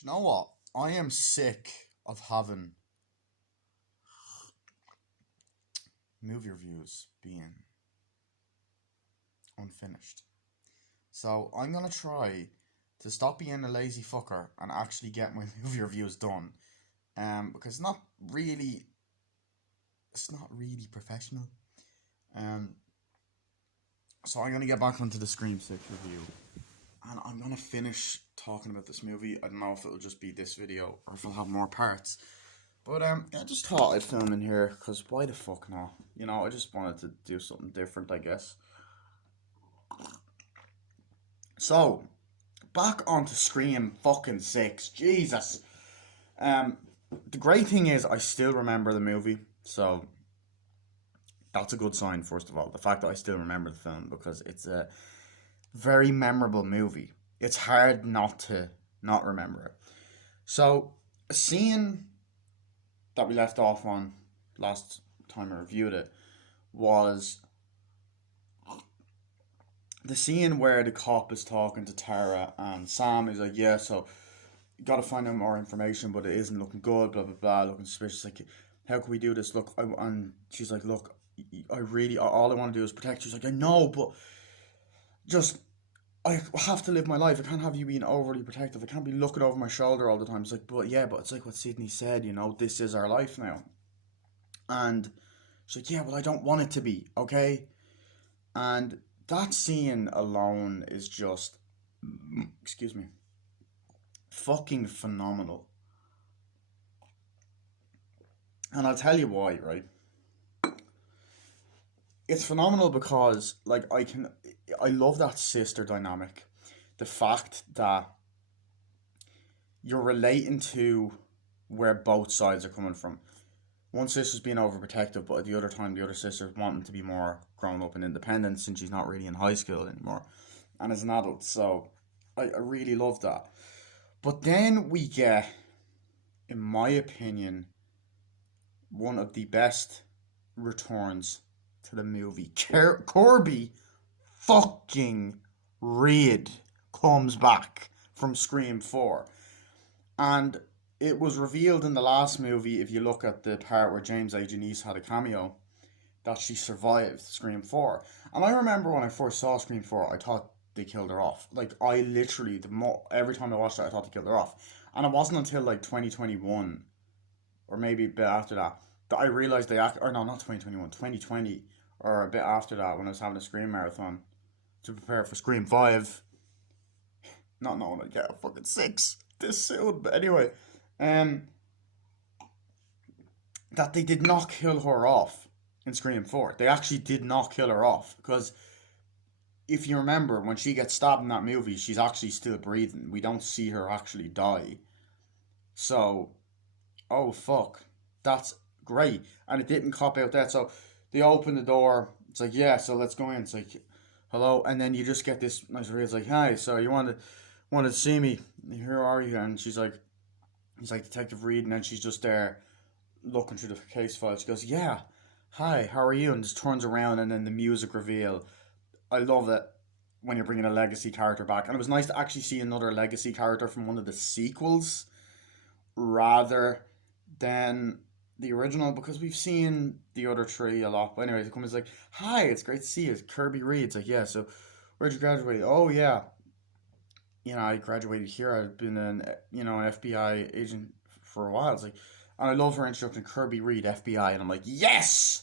Do you know what? I am sick of having movie reviews being unfinished. So I'm gonna try to stop being a lazy fucker and actually get my movie reviews done. Because really, it's not really professional. Um, so I'm gonna get back onto the Scream Six review, and I'm gonna finish talking about this movie. I don't know if it'll just be this video or if I'll have more parts. But I just thought I'd film in here because why the fuck not? You know, I just wanted to do something different, I guess. So back onto Scream fucking Six. Jesus. Um, the great thing is I still remember the movie, so that's a good sign. First of all, the fact that I still remember the film because it's a very memorable movie. It's hard not to not remember it. So a scene that we left off on last time I reviewed it was the scene where the cop is talking to Tara and Sam is like, yeah, so you gotta find out more information, but it isn't looking good, blah blah blah, looking suspicious. Like, how can we do this? Look, and she's like, look, I really, all I want to do is protect you. She's like, I know, but just I have to live my life. I can't have you being overly protective. I can't be looking over my shoulder all the time. It's like, but yeah, but it's like what Sydney said, you know, this is our life now. And she's like, yeah, well, I don't want it to be, okay? And that scene alone is just, excuse me, fucking phenomenal. And I'll tell you why, right? It's phenomenal because, like, I love that sister dynamic. The fact that you're relating to where both sides are coming from. One sister's being overprotective, but at the other time, the other sister's wanting to be more grown up and independent since she's not really in high school anymore and as an adult. So I really love that. But then we get, in my opinion, one of the best returns to the movie. Corby fucking Reed comes back from Scream 4. And it was revealed in the last movie, if you look at the part where James A. Janice had a cameo, that she survived Scream 4. And I remember when I first saw Scream 4, I thought they killed her off. Like, I literally, every time I watched it, I thought they killed her off. And it wasn't until like 2021, or maybe a bit after that, that I realized or no, not 2021, 2020, or a bit after that when I was having a Scream marathon to prepare for Scream 5, not knowing I'd get a fucking 6 this soon, but anyway, um, that they did not kill her off in Scream 4. They actually did not kill her off because if you remember, when she gets stabbed in that movie, she's actually still breathing. We don't see her actually die. So, oh fuck, that's great. And it didn't cop out that. So they open the door. It's like, yeah, so let's go in. It's like, hello, and then you just get this nice reveal. It's like, hi, so you wanted to see me? Here are you? And she's like, he's like Detective Reed, and then she's just there looking through the case file. She goes, yeah, hi, how are you? And just turns around, and then the music reveal. I love it when you're bringing a legacy character back, and it was nice to actually see another legacy character from one of the sequels rather than the original because we've seen the other three a lot. But anyway, it comes like, hi, it's great to see you. It's Kirby Reed. It's like, yeah, so where'd you graduate? Oh yeah, I graduated here. I've been an FBI agent for a while. It's like, and I love her introduction, Kirby Reed, FBI, and I'm like, yes,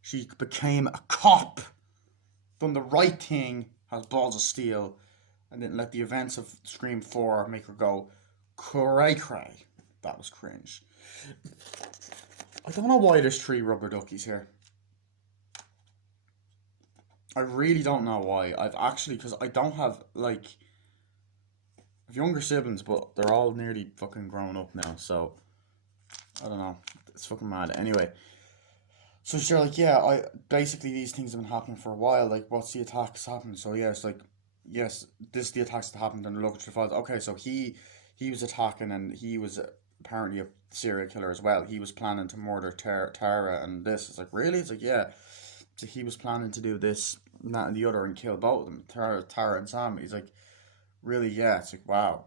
she became a cop, done the right thing, has balls of steel, and didn't let the events of Scream 4 make her go cray cray. That was cringe. I don't know why there's three rubber duckies here. I really don't know why. I've actually, because I don't have, like, I've younger siblings, but they're all nearly fucking grown up now, so I don't know. It's fucking mad. Anyway, so she's like, yeah, I basically these things have been happening for a while. Like, what's the attacks happened? So yeah, it's like, yes, this is the attacks that happened, and they're looking to the files. Okay, so he was attacking, and he was apparently a serial killer as well. He was planning to murder Tara, and this. It's like, really? It's like, yeah. So he was planning to do this, and that, and the other, and kill both of them, Tara and Sam. He's like, really? Yeah. It's like, wow.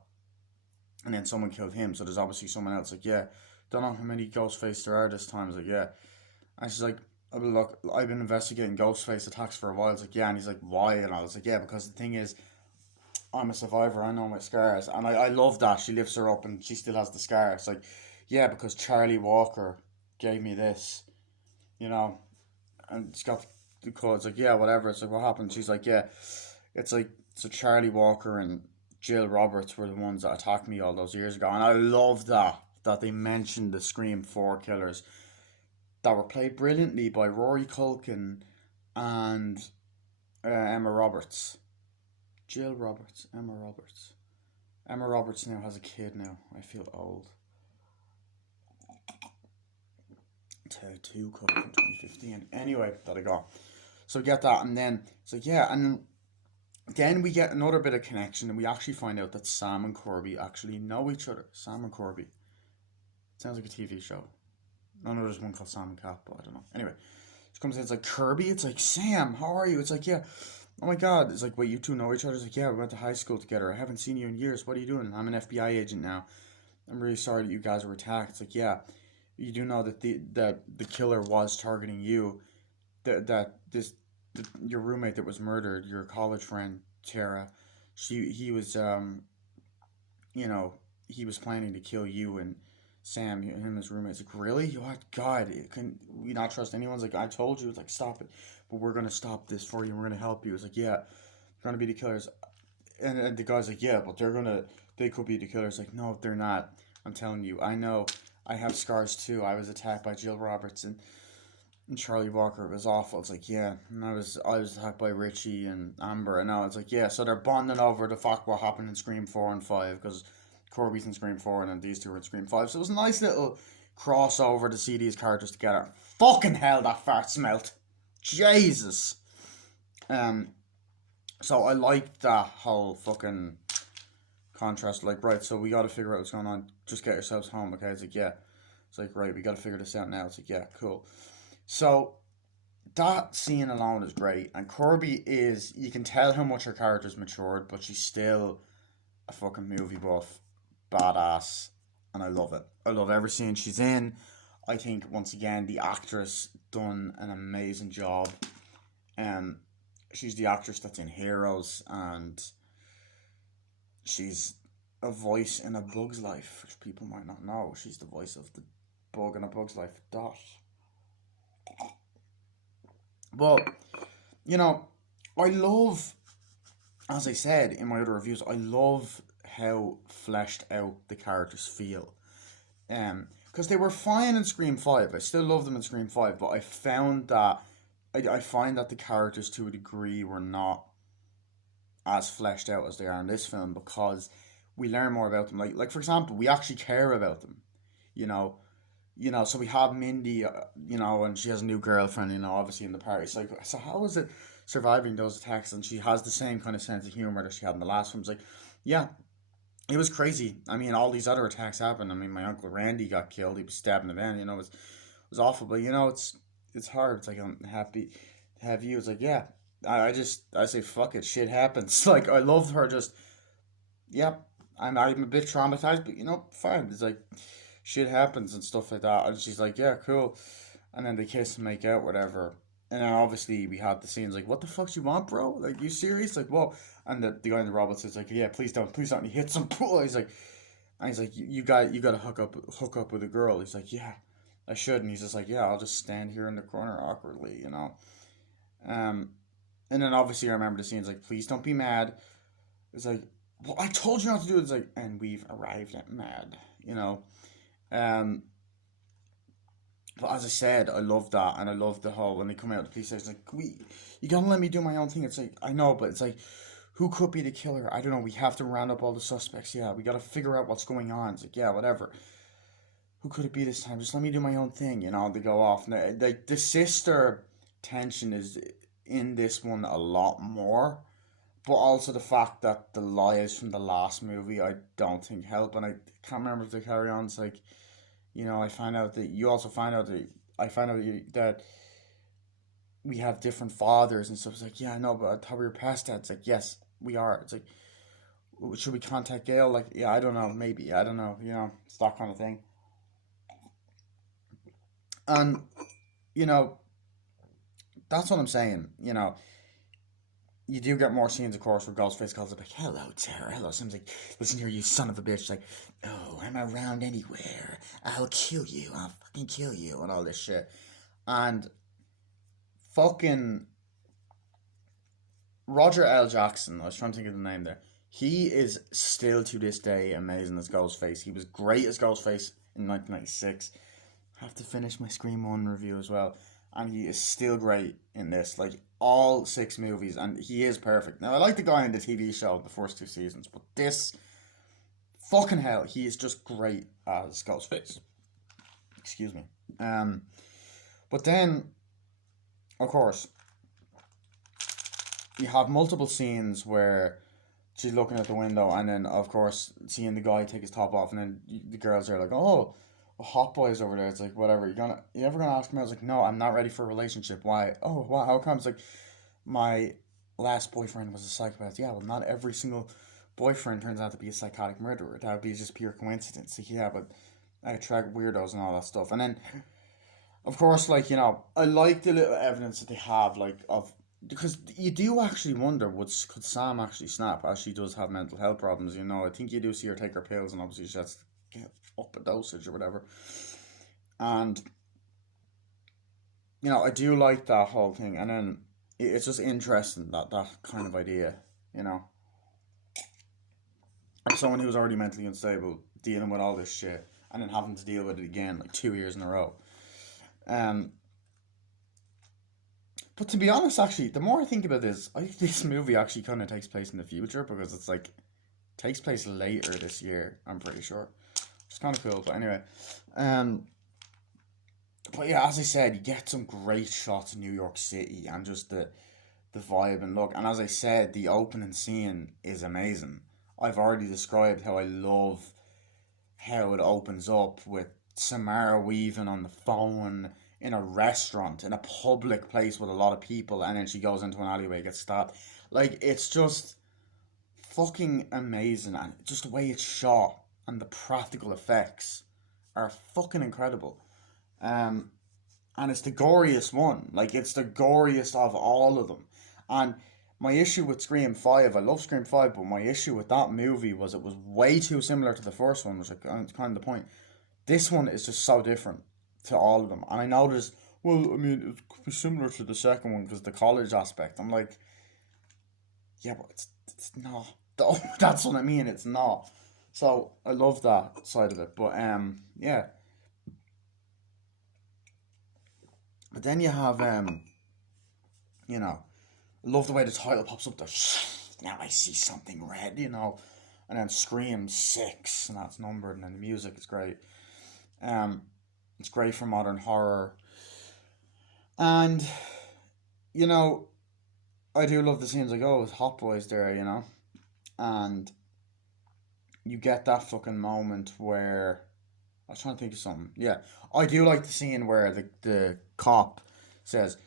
and then someone killed him. So there's obviously someone else. Like, yeah, don't know how many Ghostface there are this time. I was like, yeah. And she's like, oh, look, I've been investigating Ghostface attacks for a while. It's like, yeah. And he's like, why? And I was like, yeah, because the thing is, I'm a survivor. I know my scars. And I love that. She lifts her up and she still has the scar. It's like, yeah, because Charlie Walker gave me this, you know. And it's got the code. It's like, yeah, whatever. It's like, what happened? She's like, yeah. It's like, so Charlie Walker and Jill Roberts were the ones that attacked me all those years ago. And I love that they mentioned the Scream 4 killers that were played brilliantly by Rory Culkin and Emma Roberts. Jill Roberts, Emma Roberts. Emma Roberts now has a kid now. I feel old. Two Cup from 2015. Anyway, that I got. So we get that, and then it's like, yeah, and then we get another bit of connection, and we actually find out that Sam and Corby actually know each other. Sam and Corby. Sounds like a TV show. No, there's one called Sam and Cat, but I don't know. Anyway, she comes in, it's like, Kirby? It's like, Sam, how are you? It's like, yeah. Oh my god. It's like, wait, you two know each other? It's like, yeah, we went to high school together. I haven't seen you in years. What are you doing? I'm an FBI agent now. I'm really sorry that you guys were attacked. It's like, yeah, you do know that the killer was targeting you. Your roommate that was murdered, your college friend Tara, he was you know, he was planning to kill you and Sam, him and his roommates. Like, really? What? God, can we not trust anyone? It's like, I told you. It's like, stop it. But we're gonna stop this for you. We're gonna help you. It's like, yeah, they're gonna be the killers. And the guy's like, yeah, but they could be the killers. Like, no, they're not. I'm telling you, I know. I have scars too. I was attacked by Jill Roberts and Charlie Walker. It was awful. It's like, yeah, and I was attacked by Richie and Amber. And now it's like, yeah, so they're bonding over the fact what happened in Scream 4 and 5 because Corby's in Scream 4 and then these two are in Scream 5. So it was a nice little crossover to see these characters together. Fucking hell, that fart smelt. Jesus. Um, so I liked that whole fucking contrast. Like, right, so we gotta figure out what's going on. Just get yourselves home, okay? It's like, yeah. It's like, right, we gotta figure this out now. It's like, yeah, cool. So that scene alone is great. And Corby is, you can tell how much her character's matured, but she's still a fucking movie buff, badass, and I love it. I love every scene she's in. I think once again the actress done an amazing job. Um, she's the actress that's in Heroes, and she's a voice in A Bug's Life, which people might not know. She's the voice of the bug in A Bug's Life, Dot. But you know, I love, as I said in my other reviews, I love how fleshed out the characters feel. Because they were fine in Scream 5. I still love them in Scream 5, but I found that I find that the characters to a degree were not as fleshed out as they are in this film because we learn more about them. Like for example, we actually care about them. You know, so we have Mindy, and she has a new girlfriend, obviously in the party. It's like, so how is it surviving those attacks? And she has the same kind of sense of humor that she had in the last film. It's like, yeah, it was crazy. I mean, all these other attacks happened. I mean, my uncle Randy got killed. He was stabbed in the van. It was awful. But it's hard. It's like, I'm happy to have you. It's like, yeah, I say fuck it. Shit happens. Like, I love her. Just, yeah, I'm a bit traumatized, but fine. It's like, shit happens and stuff like that. And she's like, yeah, cool. And then they kiss and make out, whatever. And then obviously we had the scenes like, what the fuck do you want, bro? Like, you serious? Like, whoa. And the guy in the robot says like, yeah, please don't. And he hits him. He's like, you got to hook up with a girl. He's like, yeah, I should. And he's just like, yeah, I'll just stand here in the corner awkwardly. And then obviously I remember the scenes like, please don't be mad. It's like, well, I told you not to do it. It's like, and we've arrived at mad. Um, but as I said, I love that, and I love the whole when they come out of the police station, like, you gotta let me do my own thing. It's like, I know, but it's like, who could be the killer? I don't know. We have to round up all the suspects. Yeah, we gotta figure out what's going on. It's like, yeah, whatever. Who could it be this time? Just let me do my own thing. They go off. And the sister tension is in this one a lot more, but also the fact that the lies from the last movie I don't think help, and I can't remember if they carry on. It's like, I find out that you also find out that I find out that we have different fathers and stuff. It's like, yeah, I know, but I thought we were past that. It's like, yes, we are. It's like, should we contact Gail? Like, yeah, I don't know, maybe, I don't know, it's that kind of thing. And, you know, that's what I'm saying, you do get more scenes, of course, where Ghostface calls it like, "Hello, Tara. Hello." Someone's like, "Listen here, you son of a bitch." Like, "Oh, I'm around anywhere. I'll kill you. I'll fucking kill you," and all this shit. And fucking Roger L. Jackson. I was trying to think of the name there. He is still to this day amazing as Ghostface. He was great as Ghostface in 1996. Have to finish my Scream 1 review as well. And he is still great in this. Like, all six movies. And he is perfect. Now, I like the guy in the TV show, the first two seasons. But this, fucking hell, he is just great as Ghostface. Excuse me. Um, but then, of course, you have multiple scenes where she's looking at the window, and then of course seeing the guy take his top off, and then the girls are like, "Oh, a hot boy's over there." It's like, whatever. You ever gonna ask me? I was like, "No, I'm not ready for a relationship." Why? Oh, why? How come? It's like, my last boyfriend was a psychopath. Yeah, well, not every single boyfriend turns out to be a psychotic murderer. That would be just pure coincidence. Like, yeah, but I attract weirdos and all that stuff. And then, of course, like, I like the little evidence that they have, like, of, because you do actually wonder, could Sam actually snap, as she does have mental health problems. I think you do see her take her pills, and obviously she has to get up a dosage or whatever. And I do like that whole thing. And then it's just interesting, that kind of idea, you know, of someone who's already mentally unstable dealing with all this shit, and then having to deal with it again like 2 years in a row. Um, But to be honest, actually, the more I think about this, I think this movie actually kind of takes place in the future, because it's like takes place later this year. I'm pretty sure, which is kind of cool. But anyway, um, but yeah, as I said, you get some great shots in New York City, and just the vibe and look. And as I said, the opening scene is amazing. I've already described how I love how it opens up with Samara Weaving on the phone in a restaurant, in a public place with a lot of people, and then she goes into an alleyway, gets stabbed. Like, it's just fucking amazing, and just the way it's shot and the practical effects are fucking incredible. Um, and it's the goriest one. Like, it's the goriest of all of them. And my issue with Scream 5, I love Scream 5, but my issue with that movie was it was way too similar to the first one, which is kind of the point. This one is just so different to all of them. And I know there's, well, I mean, it could be similar to the second one because the college aspect. I'm like, yeah, but it's not. That's what I mean. It's not. So I love that side of it. But yeah. But then you have you know, I love the way the title pops up there. Now I see something red, and then Scream 6, and that's numbered, and then the music is great. Um, it's great for modern horror, and you know, I do love the scenes like, oh, it's Hot Boys there, and you get that fucking moment where I was trying to think of something. Yeah, I do like the scene where the cop says,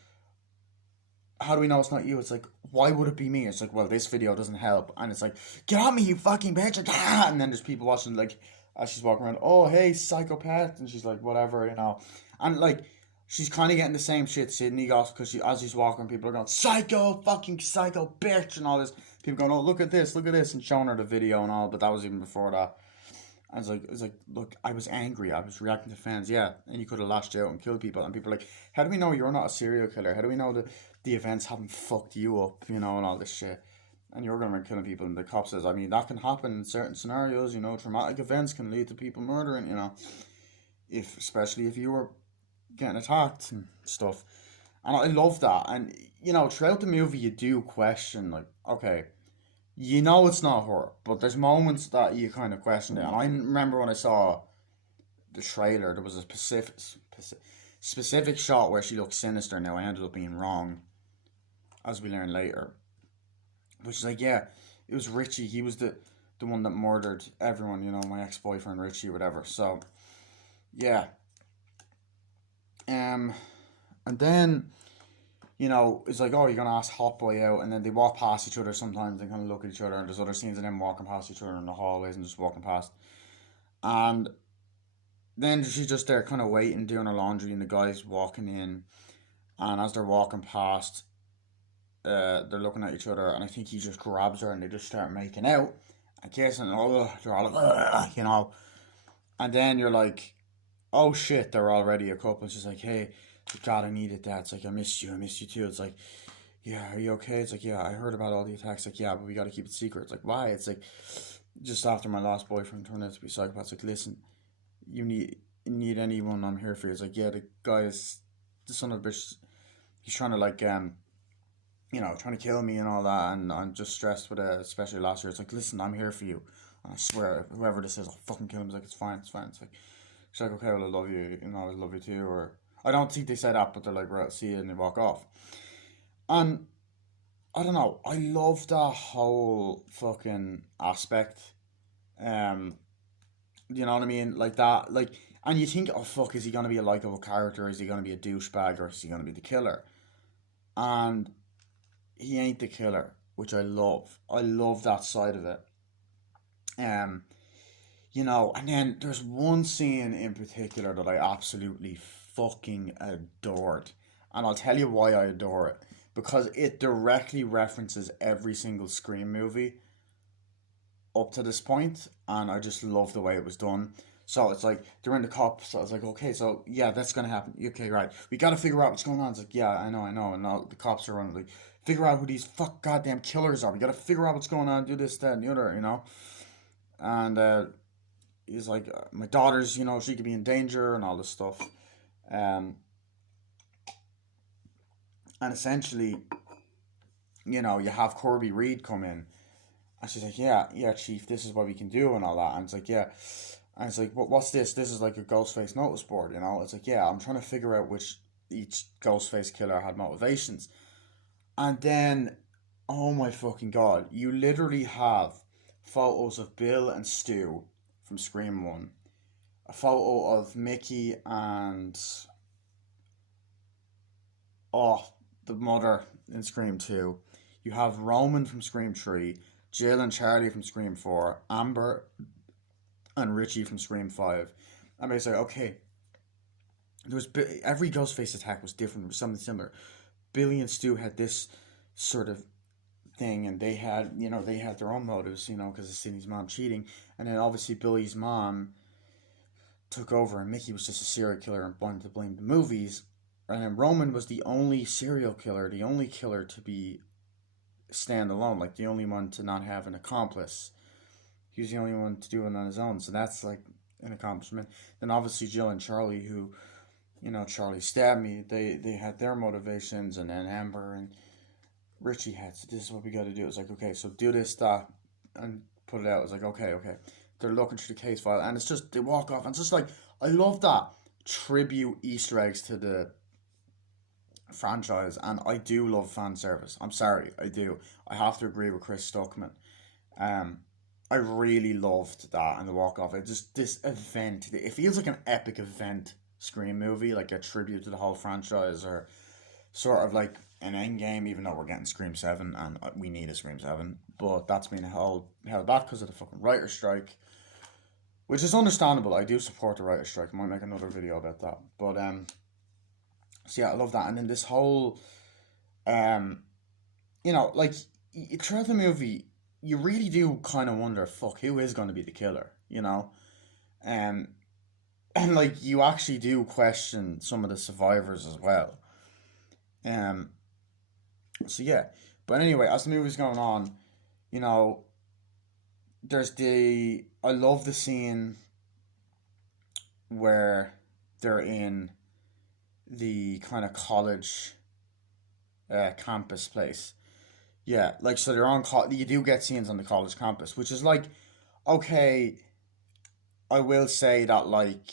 "How do we know it's not you?" It's like, why would it be me? It's like, well, this video doesn't help, and it's like, "Get on me, you fucking bitch!" And then there's people watching, like, as she's walking around, "Oh, hey, psychopath," and she's like, whatever, and like, she's kind of getting the same shit Sydney got, because as she's walking, people are going, "Psycho, fucking psycho bitch," and all this. People going, "Oh, look at this," and showing her the video and all. But that was even before that. And it's like, look, I was angry. I was reacting to fans. Yeah, and you could have lashed out and killed people. And people are like, how do we know you're not a serial killer? How do we know that the events haven't fucked you up, and all this shit? And you're going around killing people. And the cop says, I mean, that can happen in certain scenarios. Traumatic events can lead to people murdering. If especially if you were getting attacked and stuff. And I love that. And throughout the movie, you do question, like, okay, it's not her, but there's moments that you kind of question it. And I remember when I saw the trailer, there was a specific shot where she looked sinister. Now I ended up being wrong, as we learn later. Which is like, yeah, it was Richie. He was the one that murdered everyone. My ex boyfriend Richie, or whatever. So yeah. And then you know, it's like, oh, you're gonna ask Hot Boy out, and then they walk past each other sometimes and kind of look at each other, and there's other scenes of them walking past each other in the hallways and just walking past. And then she's just there kind of waiting, doing her laundry, and the guy's walking in, and as they're walking past, they're looking at each other, and I think he just grabs her, and they just start making out, and kissing, and oh, they're all like, "Ugh," you know, and then you're like, oh shit, they're already a couple. It's just like, hey, God, I needed that. It's like, I missed you too. It's like, yeah, are you okay? It's like, yeah, I heard about all the attacks. Like, yeah, but we got to keep it secret. It's like, why? It's like, just after my last boyfriend turned out to be a psychopath. It's like, listen, you need anyone, I'm here for you. It's like, yeah, the guy is the son of a bitch. He's trying to like trying to kill me and all that, and I'm just stressed with it, especially last year. It's like, listen, I'm here for you, and I swear, whoever this is, I'll fucking kill him. It's like, it's fine, it's fine. It's like, she's like, okay, well, I love you, you know, I love you too, or I don't think they say that, but they're like, right, see you, and they walk off. And I don't know, I love that whole fucking aspect. Um, you know what I mean? Like that, like, and you think, oh fuck, is he gonna be a likable character? Is he gonna be a douchebag, or is he gonna be the killer? And he ain't the killer, which I love. I love that side of it. Um, and then there's one scene in particular that I absolutely fucking adored, and I'll tell you why I adore it, because it directly references every single Scream movie up to this point, and I just love the way it was done. So it's like they're in the cops. So I was like, okay, so yeah, that's gonna happen. Okay, right. We gotta figure out what's going on. It's like, yeah, I know. And now the cops are running. Like, figure out who these fuck goddamn killers are. We gotta figure out what's going on. Do this, that, and the other. And he's like, my daughter's, she could be in danger and all this stuff. Um, and essentially, you have Corby Reed come in, and she's like, yeah, yeah, Chief, this is what we can do and all that. And it's like, yeah. And it's like, what's this? This is like a Ghostface notice board. It's like, yeah, I'm trying to figure out which each Ghostface killer had motivations. And then, oh my fucking god, you literally have photos of Bill and Stu from Scream 1, a photo of Mickey and, oh, the mother in Scream 2. You have Roman from Scream 3, Jill and Charlie from Scream 4, Amber and Richie from Scream 5. And basically, okay, every Ghostface attack was different, it was something similar. Billy and Stu had this sort of thing, and they had their own motives, because of Sidney's mom cheating, and then obviously Billy's mom took over, and Mickey was just a serial killer and wanted to blame the movies, and then Roman was the only serial killer, the only killer to be standalone, like the only one to not have an accomplice. He was the only one to do it on his own, so that's like an accomplishment. Then obviously Jill and Charlie, who, Charlie stabbed me. They had their motivations, and then Amber and Richie had. So this is what we got to do. It's like, okay, so do this, that, and put it out. It's like, okay, okay. They're looking through the case file, and it's just they walk off, and it's just like, I love that tribute Easter eggs to the franchise, and I do love fan service. I'm sorry, I do. I have to agree with Chris Stuckman. Um, I really loved that and the walk off. It just this event. It feels like an epic event Scream movie, like a tribute to the whole franchise, or sort of like an end game. Even though we're getting Scream 7 and we need a Scream 7, but that's been held back because of the fucking writer strike, which is understandable. I do support the writer strike. I might make another video about that. But so yeah, I love that. And then this whole um, like throughout the movie, you really do kind of wonder, fuck, who is going to be the killer. Um, and like you actually do question some of the survivors as well. Um, so yeah, but anyway, as the movie's going on, you know, I love the scene where they're in the kind of college campus place. Yeah, like so they're on. You do get scenes on the college campus, which is like, okay, I will say that like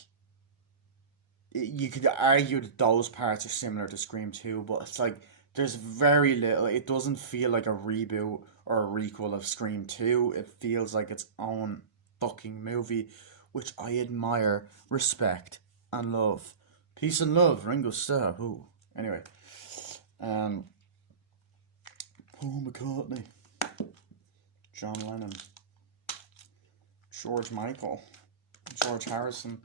you could argue that those parts are similar to Scream 2, but it's like there's very little. It doesn't feel like a reboot or a requel of Scream 2. It feels like its own fucking movie, which I admire, respect, and love. Peace and love, Ringo Starr. Who? Anyway, Um, Paul McCartney, John Lennon, George Michael, George Harrison,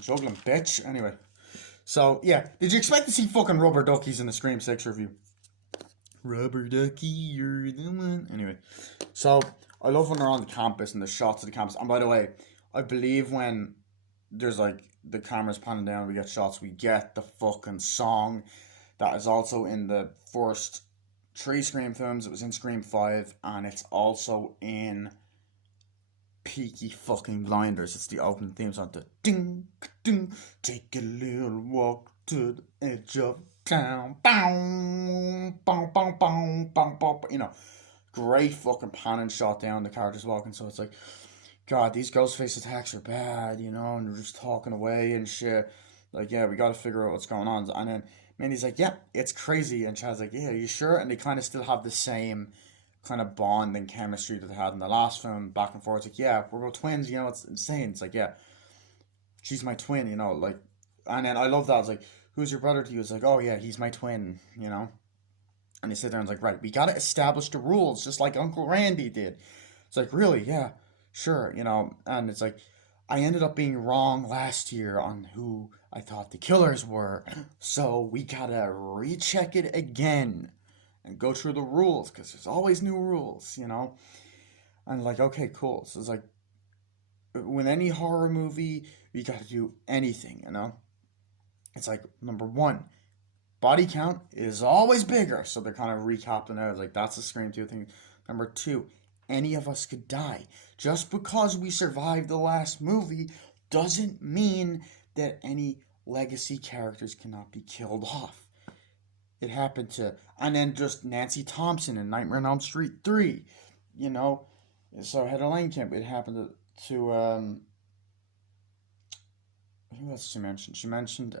juggling bitch. Anyway, so yeah, did you expect to see fucking rubber duckies in the Scream 6 review? Rubber ducky, you're the one. Anyway, so I love when they're on the campus and the shots of the campus. And by the way, I believe when there's like the camera's panning down, we get shots, we get the fucking song that is also in the first three Scream films. It was in Scream 5, and it's also in Peaky fucking Blinders. It's the opening theme song. The ding, ding, take a little walk to the edge of town. Bow, bow, bow, bow, bow, bow. You know, great fucking panning shot down the characters walking. So it's like, God, these Ghostface attacks are bad, you know, and they're just talking away and shit. Like, yeah, we gotta figure out what's going on. And then Mindy's like, yeah, it's crazy. And Chad's like, yeah, you sure? And they kind of still have the same kind of bond and chemistry that they had in the last film, back and forth. It's like, yeah, we're both twins, you know, it's insane. It's like, yeah, she's my twin, you know, like, and then I love that. It's like, who's your brother to you? It's like, oh yeah, he's my twin, you know. And they sit there and it's like, right, we gotta establish the rules, just like Uncle Randy did. It's like, really, yeah, sure, you know. And it's like, I ended up being wrong last year on who I thought the killers were, so we gotta recheck it again and go through the rules, because there's always new rules, you know. And like, okay, cool. So it's like, with any horror movie, you gotta do anything, you know. It's like, number one, body count is always bigger. So they're kind of recapping it. It's like, that's the Scream 2 thing. Number two, any of us could die. Just because we survived the last movie doesn't mean that any legacy characters cannot be killed off. It happened to, and then just Nancy Thompson in Nightmare on Elm Street 3, you know. So Heather Langenkamp, it happened to who else she mentioned? She mentioned,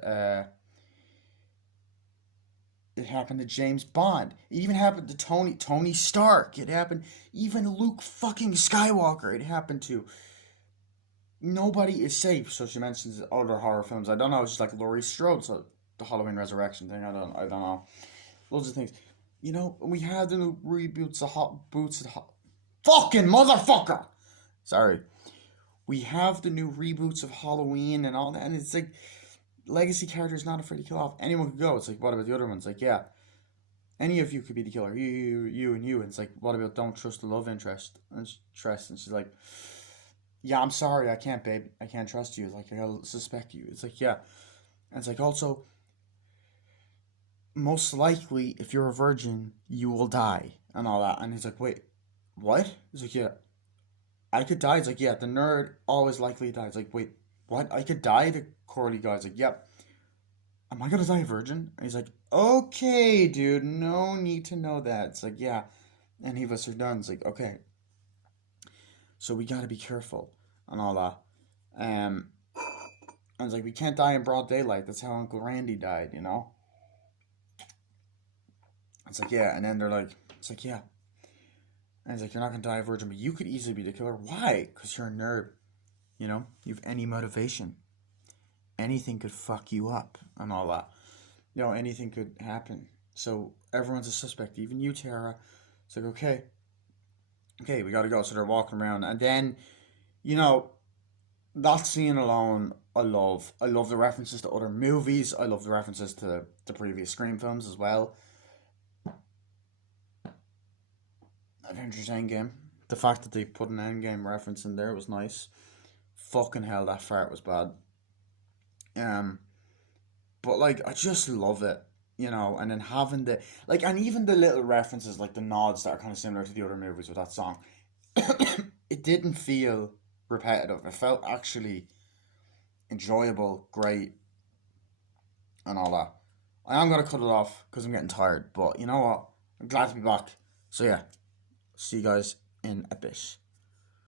it happened to James Bond. It even happened to Tony Stark. It happened, even Luke fucking Skywalker. It happened to, nobody is safe. So she mentions other horror films. I don't know, it's just like Laurie Strode, so the Halloween Resurrection thing. I don't know. Loads of things. You know, we had the new reboots of fucking motherfucker. Sorry. We have the new reboots of Halloween and all that, and it's like, legacy characters not afraid to kill off. Anyone could go. It's like, what about the other ones? Like, yeah, any of you could be the killer. You, and you. And it's like, what about don't trust the love interest? And she's like, yeah, I'm sorry, I can't, babe. I can't trust you. Like, I gotta suspect you. It's like, yeah. And it's like, also, most likely, if you're a virgin, you will die. And all that. And he's like, wait, what? He's like, yeah, I could die. It's like, yeah, the nerd always likely dies. It's like, wait, what? I could die? The Corley guy's like, yep. Am I gonna die a virgin? And he's like, okay, dude, no need to know that. It's like, yeah. And he was done. It's like, okay. So we gotta be careful and all that. And it's like, we can't die in broad daylight. That's how Uncle Randy died, you know? It's like, yeah. And then they're like, it's like, yeah. And it's like, you're not gonna die a virgin, but you could easily be the killer. Why? Because you're a nerd. You know? You have any motivation. Anything could fuck you up and all that. You know, anything could happen. So everyone's a suspect, even you, Tara. It's like, okay, we gotta go. So they're walking around, and then, you know, that scene alone, I love. I love the references to other movies. I love the references to the previous Scream films as well. Avengers Endgame. The fact that they put an Endgame reference in there was nice. Fucking hell, that fart was bad. But like, I just love it, you know. And then having the, like, and even the little references, like the nods that are kind of similar to the other movies with that song. It didn't feel repetitive. It felt actually enjoyable, great, and all that. I am gonna cut it off because I'm getting tired. But you know what? I'm glad to be back. So yeah, see you guys in a bit.